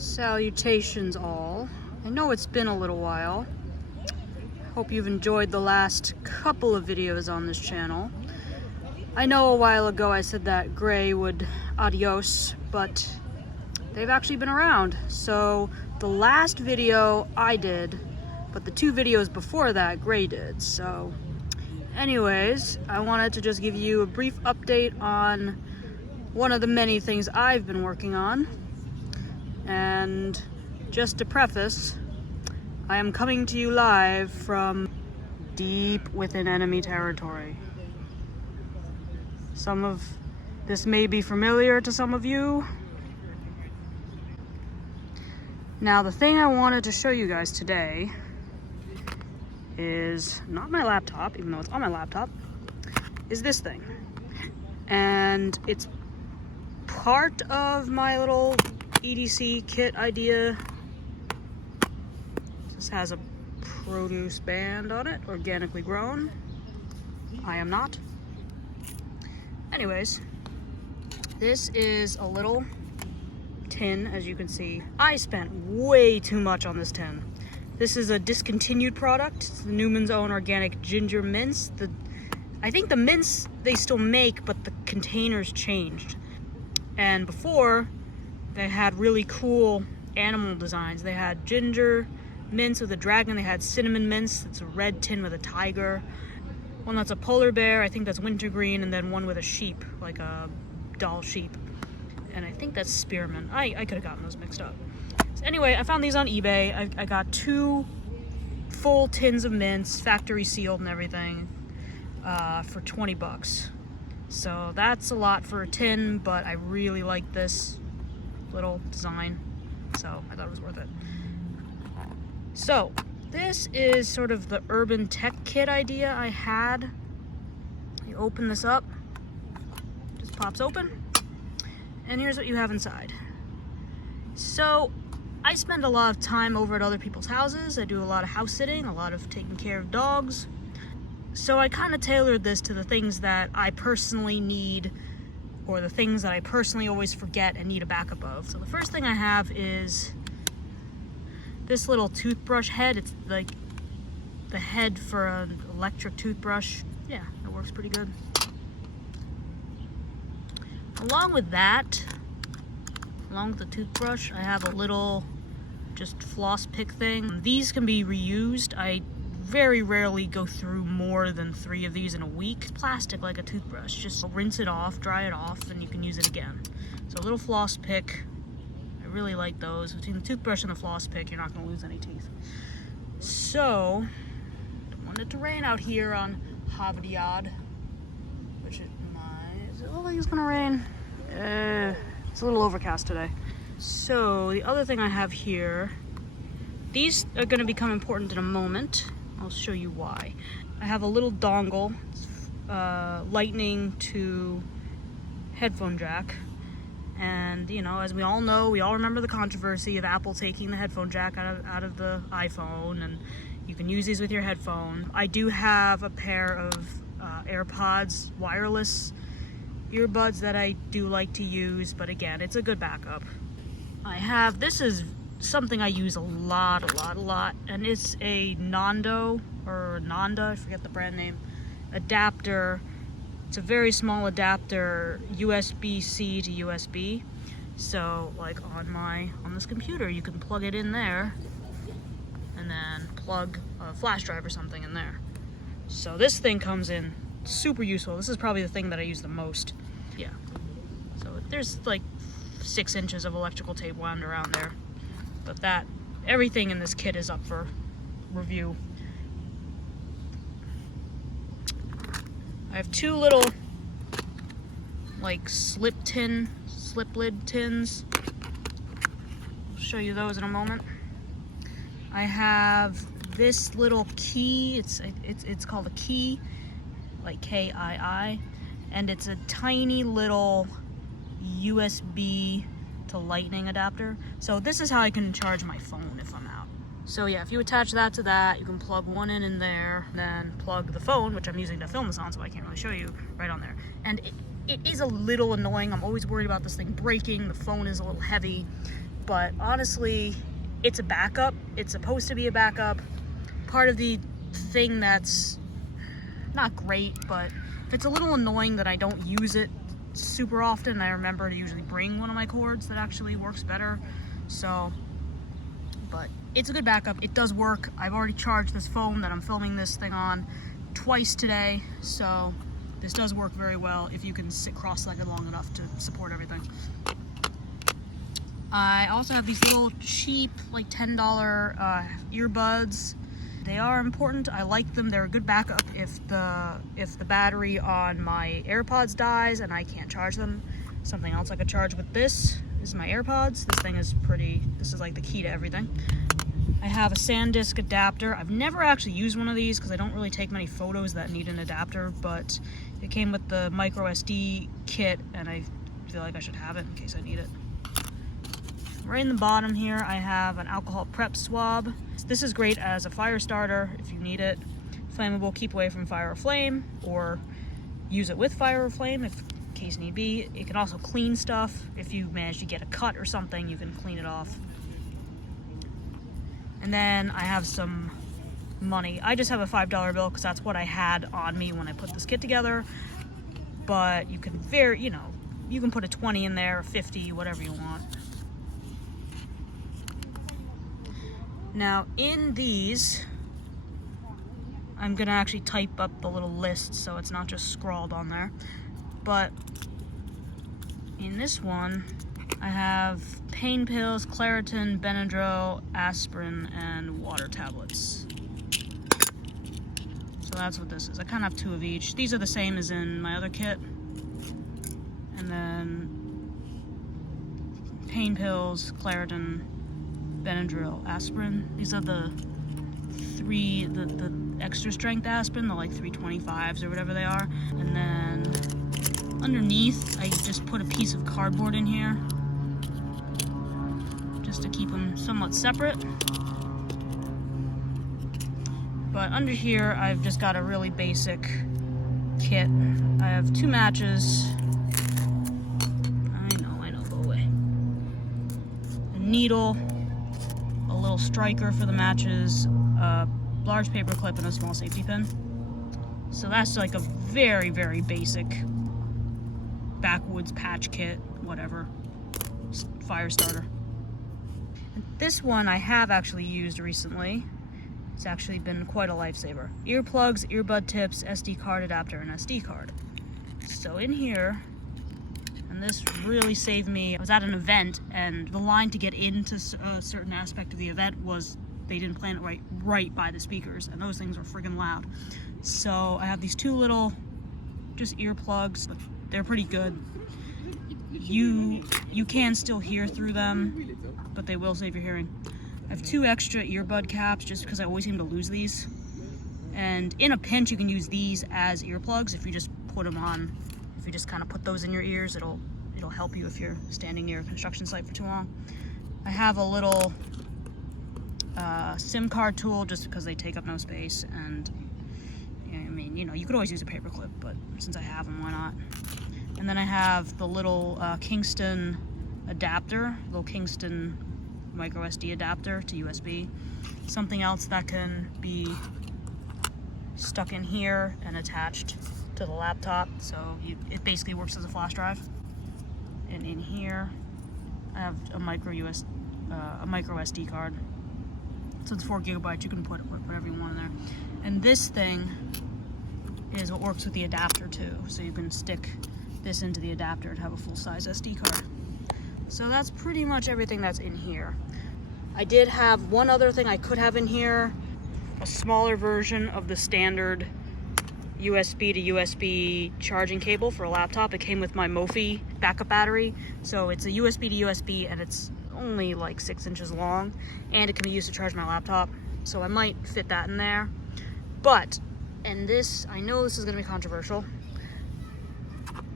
Salutations all. I know it's been a little while. Hope you've enjoyed the last couple of videos on this channel. I know a while ago I said that Gray would adios, but they've actually been around. So the last video I did, but the two videos before that Gray did. So anyways, I wanted to just give you a brief update on one of the many things I've been working on. And just to preface, I am coming to you live from deep within enemy territory. Some of this may be familiar to some of you. Now, the thing I wanted to show you guys today is not my laptop, even though it's on my laptop, is this thing. And it's part of my little EDC kit idea. This has a produce band on it, organically grown. I am not. Anyways, this is a little tin, as you can see. I spent way too much on this tin. This is a discontinued product. It's the Newman's Own Organic Ginger Mints. I think the mints they still make, but the containers changed. And before, they had really cool animal designs. They had ginger mints with a dragon. They had cinnamon mints. It's a red tin with a tiger. One that's a polar bear. I think that's wintergreen. And then one with a sheep, like a doll sheep. And I think that's spearmint. I could have gotten those mixed up. So anyway, I found these on eBay. I got 2 full tins of mints, factory sealed and everything, for 20 bucks. So that's a lot for a tin, but I really like this little design, so I thought it was worth it. So this is sort of the urban tech kit idea I had. You open this up, just pops open, and here's what you have inside. So I spend a lot of time over at other people's houses. I do a lot of house sitting, a lot of taking care of dogs. So I kind of tailored this to the things that I personally need, or the things that I personally always forget and need a backup of. So the first thing I have is this little toothbrush head. It's like the head for an electric toothbrush. Yeah, it works pretty good. Along with that, along with the toothbrush, I have a little just floss pick thing. These can be reused. I very rarely go through more than 3 of these in a week. It's plastic like a toothbrush. Just rinse it off, dry it off, and you can use it again. So a little floss pick. I really like those. Between the toothbrush and the floss pick, you're not going to lose any teeth. So, don't want it to rain out here on Havadiad, which it might. Does it look like it's going to rain? It's a little overcast today. So the other thing I have here, these are going to become important in a moment. I'll show you why. I have a little dongle, lightning to headphone jack. And, you know, as we all know, we all remember the controversy of Apple taking the headphone jack out of the iPhone, and you can use these with your headphone. I do have a pair of AirPods wireless earbuds that I do like to use, but again, it's a good backup. This is something I use a lot, and it's a Nanda, I forget the brand name, adapter. It's a very small adapter, USB-C to USB. So like on this computer, you can plug it in there and then plug a flash drive or something in there. So this thing comes in super useful. This is probably the thing that I use the most. Yeah. So there's like 6 inches of electrical tape wound around there. But everything in this kit is up for review. I have 2 little like slip lid tins. I'll show you those in a moment. I have this little key. It's called a key, like K-I-I, and it's a tiny little USB to lightning adapter. So this is how I can charge my phone if I'm out. So yeah, if you attach that to that, you can plug one in there, then plug the phone, which I'm using to film this on, so I can't really show you, right on there. And it is a little annoying. I'm always worried about this thing breaking. The phone is a little heavy, but honestly, it's a backup. It's supposed to be a backup. Part of the thing that's not great, but it's a little annoying that I don't use it super often. I remember to usually bring one of my cords that actually works better. So, but it's a good backup. It does work. I've already charged this phone that I'm filming this thing on twice today, so this does work very well if you can sit cross-legged long enough to support everything. I also have these little cheap, like $10 earbuds. They are important. I like them. They're a good backup if the battery on my AirPods dies and I can't charge them. Something else I could charge with this is my AirPods. This thing is pretty, this is like the key to everything. I have a SanDisk adapter. I've never actually used one of these because I don't really take many photos that need an adapter, but it came with the micro SD kit and I feel like I should have it in case I need it. Right in the bottom here, I have an alcohol prep swab. This is great as a fire starter if you need it. Flammable, keep away from fire or flame, or use it with fire or flame if case need be. It can also clean stuff. If you manage to get a cut or something, you can clean it off. And then I have some money. I just have a $5 bill because that's what I had on me when I put this kit together. But you can you can put a 20 in there, 50, whatever you want. Now in these, I'm gonna actually type up the little list so it's not just scrawled on there. But in this one, I have pain pills, Claritin, Benadryl, aspirin, and water tablets. So that's what this is. I kind of have 2 of each. These are the same as in my other kit. And then pain pills, Claritin, Benadryl, aspirin. These are the extra strength aspirin, the like 325s or whatever they are. And then underneath, I just put a piece of cardboard in here just to keep them somewhat separate. But under here, I've just got a really basic kit. I have 2 matches. I know, go away. A needle, a little striker for the matches, a large paper clip, and a small safety pin. So that's like a very, very basic backwoods patch kit, whatever, fire starter. And this one I have actually used recently. It's actually been quite a lifesaver. Earplugs, earbud tips, SD card adapter, and SD card. So in here, and this really saved me. I was at an event and the line to get into a certain aspect of the event was they didn't plan it right by the speakers, and those things were friggin' loud. So I have these 2 little just earplugs, but they're pretty good. You can still hear through them, but they will save your hearing. I have 2 extra earbud caps just because I always seem to lose these. And in a pinch, you can use these as earplugs if you just put them on. If you just kind of put those in your ears, it'll help you if you're standing near a construction site for too long. I have a little SIM card tool just because they take up no space, and you could always use a paper clip, but since I have them, why not? And then I have the little Kingston adapter, little Kingston micro SD adapter to USB. Something else that can be stuck in here and attached to the laptop, so it basically works as a flash drive. And in here, I have a micro SD card. So it's 4 gigabytes. You can put whatever you want in there. And this thing is what works with the adapter too. So you can stick this into the adapter and have a full-size SD card. So that's pretty much everything that's in here. I did have one other thing I could have in here, a smaller version of the standard USB to USB charging cable for a laptop. It came with my Mophie backup battery. So it's a USB to USB and it's only like 6 inches long, and it can be used to charge my laptop. So I might fit that in there. But, and this, I know this is gonna be controversial.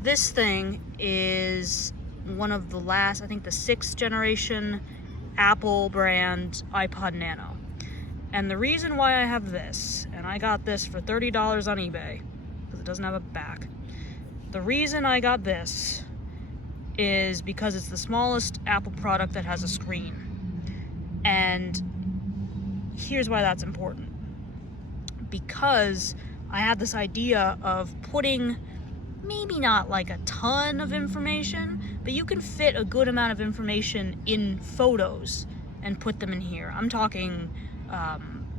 This thing is one of the last, I think the 6th generation Apple brand iPod Nano. And the reason why I have this, and I got this for $30 on eBay, because it doesn't have a back. The reason I got this is because it's the smallest Apple product that has a screen. And here's why that's important. Because I had this idea of putting maybe not like a ton of information, but you can fit a good amount of information in photos and put them in here. I'm talking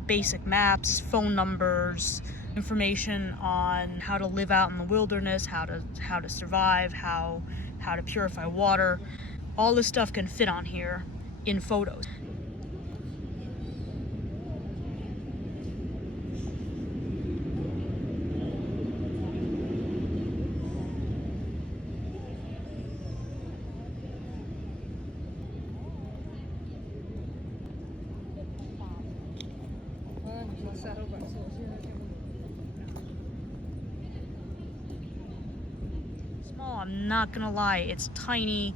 basic maps, phone numbers, information on how to live out in the wilderness, how to survive, how to purify water. All this stuff can fit on here in photos. Small, I'm not gonna lie, it's tiny,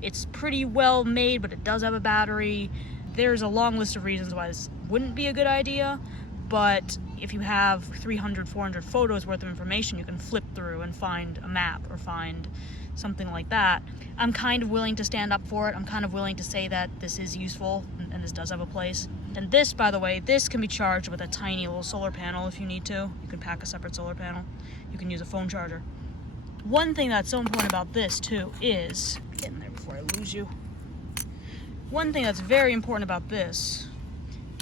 it's pretty well made, but it does have a battery. There's a long list of reasons why this wouldn't be a good idea, but if you have 300, 400 photos worth of information, you can flip through and find a map or find something like that. I'm kind of willing to stand up for it. I'm kind of willing to say that this is useful and this does have a place. And this, by the way, this can be charged with a tiny little solar panel if you need to. You can pack a separate solar panel. You can use a phone charger. One thing that's so important about this too is, get in there before I lose you. One thing that's very important about this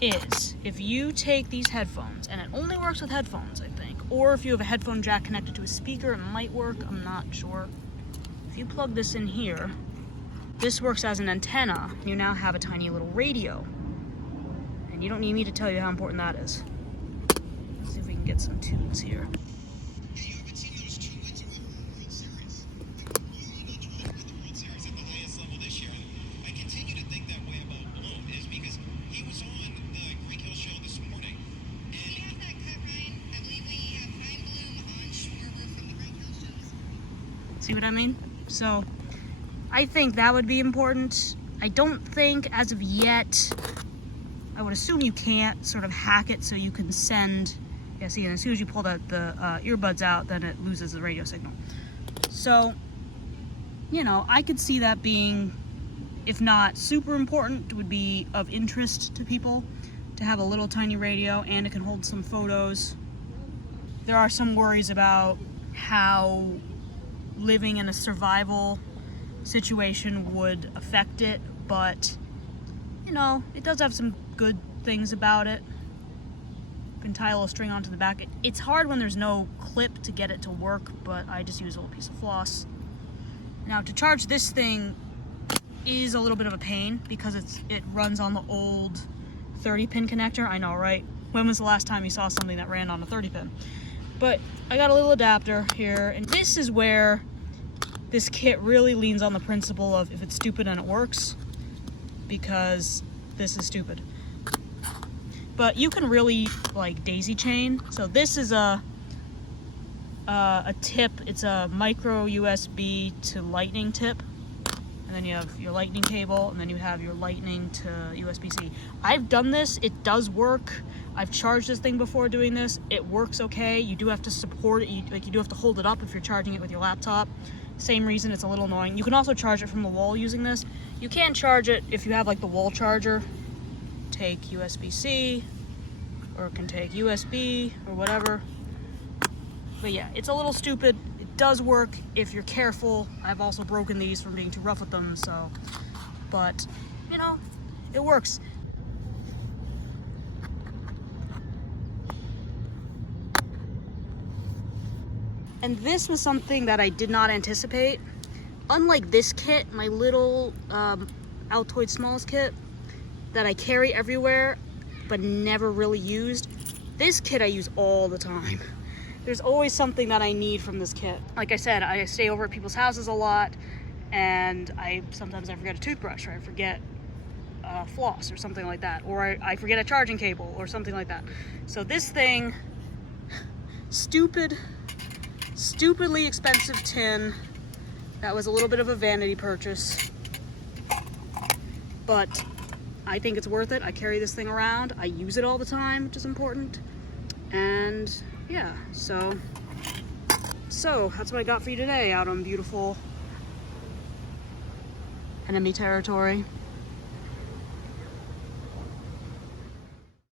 is if you take these headphones, and it only works with headphones, I think, or if you have a headphone jack connected to a speaker, it might work, I'm not sure. If you plug this in here, this works as an antenna. You now have a tiny little radio. And you don't need me to tell you how important that is. Let's see if we can get some tunes here. You haven't seen those two wins away from the World Series. You need to win the World Series at the highest level this year. I continue to think that way about Bloom is because he was on the Greek Hill show this morning. And he has that cut, Ryan. I believe we have Ryan Bloom on Schwarber from the Greek Hill shows. See what I mean? So, I think that would be important. I don't think, as of yet, I would assume you can't sort of hack it so you can send, yeah, see, and as soon as you pull the earbuds out, then it loses the radio signal. So, you know, I could see that being, if not super important, would be of interest to people to have a little tiny radio, and it can hold some photos. There are some worries about how living in a survival situation would affect it, but you know, it does have some good things about it. You can tie a little string onto the back. It's hard when there's no clip to get it to work, but I just use a little piece of floss. Now, to charge this thing is a little bit of a pain because it runs on the old 30-pin connector. I know, right? When was the last time you saw something that ran on a 30-pin? But I got a little adapter here, and this is where this kit really leans on the principle of if it's stupid and it works, because this is stupid. But you can really like daisy chain. So this is a tip. It's a micro USB to lightning tip, and then you have your lightning cable, and then you have your lightning to USB-C. I've done this. It does work. I've charged this thing before doing this. It works okay. You do have to support it. You do have to hold it up if you're charging it with your laptop. Same reason, it's a little annoying. You can also charge it from the wall using this. You can charge it if you have like the wall charger. Take USB-C, or it can take USB or whatever. But yeah, it's a little stupid. It does work if you're careful. I've also broken these from being too rough with them, so. But, you know, it works. And this was something that I did not anticipate. Unlike this kit, my little Altoid Smalls kit that I carry everywhere but never really used, this kit I use all the time. There's always something that I need from this kit. Like I said, I stay over at people's houses a lot, and sometimes I forget a toothbrush, or I forget floss or something like that, or I forget a charging cable or something like that. So this thing, stupidly expensive tin. That was a little bit of a vanity purchase, but I think it's worth it. I carry this thing around. I use it all the time, which is important. And yeah, so that's what I got for you today out on beautiful enemy territory.